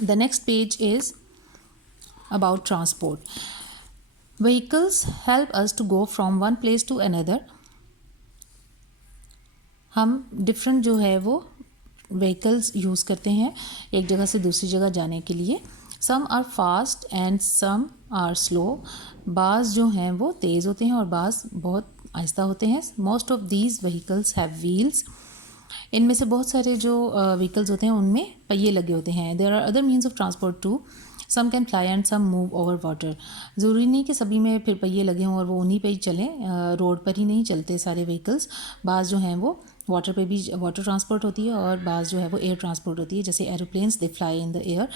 The next page is about transport. Vehicles help us to go from one place to another. हम different जो है वो vehicles use करते हैं एक जगह से दूसरी जगह जाने के लिए. Some are fast and some are slow. बाज़ जो हैं वो तेज़ होते हैं और बाज़ बहुत आहिस्ता होते हैं. Most of these vehicles have wheels. इनमें से बहुत सारे जो व्हीकल्स होते हैं उनमें पहिए लगे होते हैं. There are other means of transport too. Some can fly and some move over water. ज़रूरी नहीं कि सभी में फिर पहिए लगे हों और वो उन्हीं पे ही चलें. रोड पर ही नहीं चलते सारे व्हीकल्स. बाज़ जो हैं वो वाटर पे भी वाटर ट्रांसपोर्ट होती है और बाज़ जो है वो एयर ट्रांसपोर्ट होती है. जैसे aeroplanes they fly in the air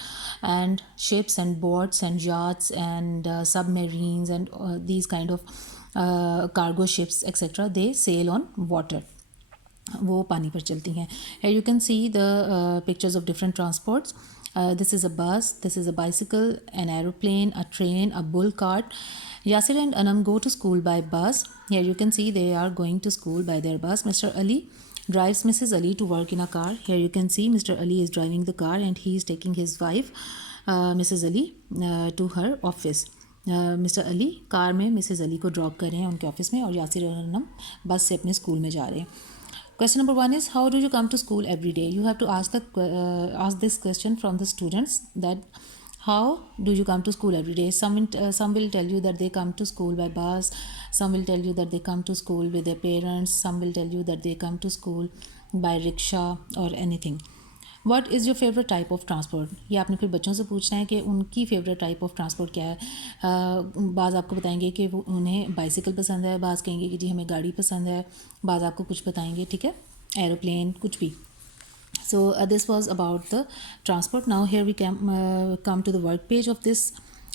and ships and boats and yachts and submarines and these kind of cargo ships etcetera they sail on water. वो पानी पर चलती हैं. Here you can see the pictures of different transports. This is a bus, this is a bicycle, an aeroplane, a train, a bull cart. Yasir and Anam go to school by bus. Here you can see they are going to school by their bus. Mr. Ali drives Mrs. Ali to work in a car. Here you can see Mr. Ali is driving the car and he is taking his wife, Mrs. Ali, to her office. Mister Ali car में Mrs Ali को drop कर रहे हैं उनके office में और यासिर और अनम बस से अपने स्कूल में जा रहे हैं. Question number 1 is how do you come to school every day? You have to ask this question from the students that how do you come to school every day? Some will tell you that they come to school by bus. Some will tell you that they come to school with their parents. Some will tell you that they come to school by rickshaw or anything. What is your favorite type of transport? ये आपने फिर बच्चों से पूछना है कि उनकी favourite type of transport क्या है. बाज़ आपको बताएंगे कि वो उन्हें बाइसिकल पसंद है. बाज़ कहेंगे कि जी हमें गाड़ी पसंद है. बाज़ आपको कुछ बताएंगे. ठीक है, एरोप्लेन कुछ भी. So this was about the transport. Now here we come to the work page of this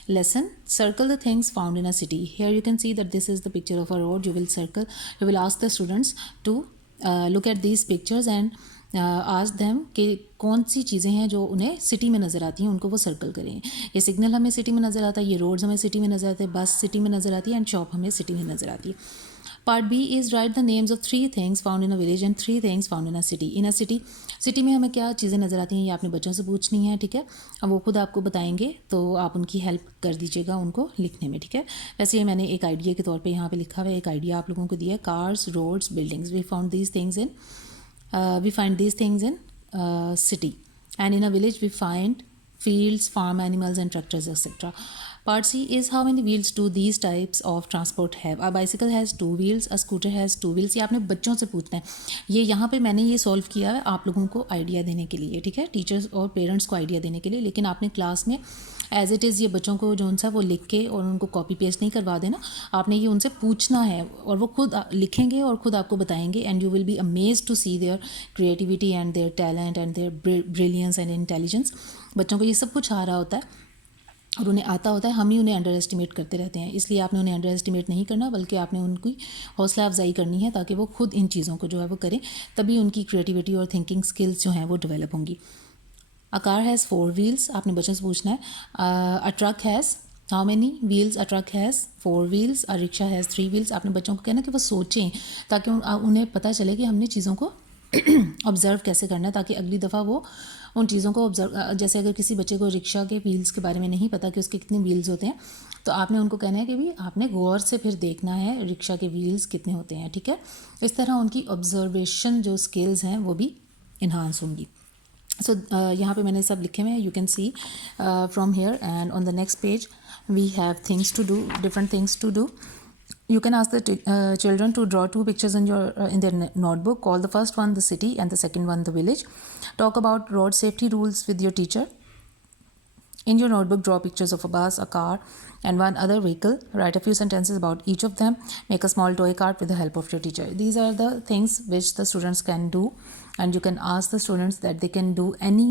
lesson. Circle the things found in a city. Here you can see that this is the picture of a road. You will ask the students to look at these pictures and ask them कि कौन सी चीज़ें हैं जो उन्हें city में नज़र आती हैं उनको वो सर्कल करें. ये सिग्नल हमें सिटी में नज़र आता है, ये रोड्स हमें सिटी में नज़र आते हैं, बस सिटी में नज़र आती है एंड शॉप हमें सिटी में नज़र आती है. Part B is write the names of 3 things found in a village and 3 things found in a city. In a city में हमें क्या चीज़ें नज़र आती हैं ये आपने बच्चों से पूछनी है. ठीक है, अब वो खुद आपको बताएंगे तो आप उनकी हेल्प कर दीजिएगा उनको लिखने में. ठीक है, वैसे ये मैंने एक आइडिया के तौर पे यहाँ पे लिखा हुआ है. एक आइडिया आप लोगों को दिया है. Cars, roads, buildings. We find these things in city, and in a village we find fields, farm animals and tractors etc. Part C is how many wheels do these types of transport have? A bicycle has 2 wheels, a scooter has 2 wheels. ये आपने बच्चों से पूछना है. ये यहाँ पे मैंने ये सॉल्व किया है आप लोगों को आइडिया देने के लिए. ठीक है, टीचर्स और पेरेंट्स को आइडिया देने के लिए. लेकिन आपने क्लास में एज इट इज़ ये बच्चों को जो सा वो लिख के और उनको कॉपी पेस्ट नहीं करवा देना. आपने ये उनसे पूछना है और वो खुद लिखेंगे और ख़ुद आपको बताएंगे. And you will be amazed to see their creativity and their talent and their brilliance and intelligence. बच्चों को ये सब कुछ आ रहा होता है और उन्हें आता होता है. हम ही उन्हें अंडर एस्टिमेट करते रहते हैं. इसलिए आपने उन्हें अंडर एस्टिमेट नहीं करना बल्कि आपने उनकी हौसला अफजाई करनी है ताकि वो खुद इन चीज़ों को जो है वो करें. तभी उनकी क्रिएटिविटी और थिंकिंग स्किल्स जो हैं वो डेवलप होंगी. A car has 4 wheels. आपने बच्चों से पूछना है. A truck has how many wheels? A truck has 4 wheels. A rickshaw has 3 wheels. आपने बच्चों को कहना कि वो सोचें ताकि उन्हें पता चले कि हमने चीज़ों को ऑब्ज़र्व कैसे करना है ताकि अगली दफ़ा वो उन चीज़ों को ऑब्ज़र्व. जैसे अगर किसी बच्चे को रिक्शा के व्हील्स के बारे में नहीं पता कि उसके कितने व्हील्स होते हैं तो आपने उनको कहना है कि भी आपने गौर से फिर देखना है रिक्शा के व्हील्स कितने होते हैं. ठीक है, इस तरह उनकी ऑब्ज़र्वेशन जो स्किल्स हैं वो भी इन्हांस होंगी. So यहाँ पे मैंने सब लिखे हुए हैं. You can see from here and on the next page we have things to do, different things to do. You can ask the children to draw 2 pictures in their notebook. Call the first one the city and the second one the village. Talk about road safety rules with your teacher. In your notebook, draw pictures of a bus, a car, and one other vehicle. Write a few sentences about each of them. Make a small toy cart with the help of your teacher. These are the things which the students can do, and you can ask the students that they can do any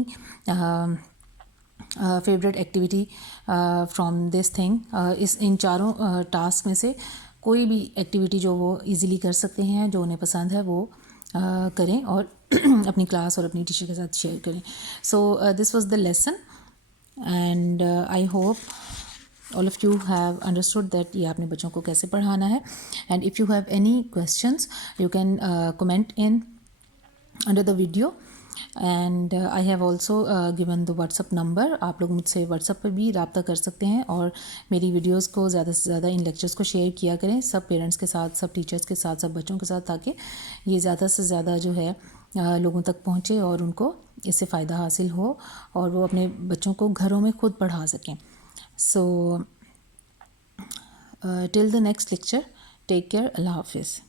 favorite activity from this thing. इस इन चारों task में से कोई भी activity जो वो easily कर सकते हैं, जो उन्हें पसंद है, वो करें और अपनी क्लास और अपनी टीचर के साथ शेयर करें. So this was the lesson and I hope all of you have understood that ये आपने बच्चों को कैसे पढ़ाना है. and if you have any questions you can comment in under the video and I have also given the WhatsApp number. आप लोग मुझसे व्हाट्सअप पर भी रब्ता कर सकते हैं और मेरी वीडियोस को ज़्यादा से ज़्यादा, इन लेक्चर्स को शेयर किया करें सब पेरेंट्स के साथ, सब टीचर्स के साथ, सब बच्चों के साथ, ताकि ये ज़्यादा से ज़्यादा जो है लोगों तक पहुँचे और उनको इससे फ़ायदा हासिल हो और वो अपने बच्चों को घरों में खुद पढ़ा सकें। So till the next lecture, take care, अल्लाह हाफिज़।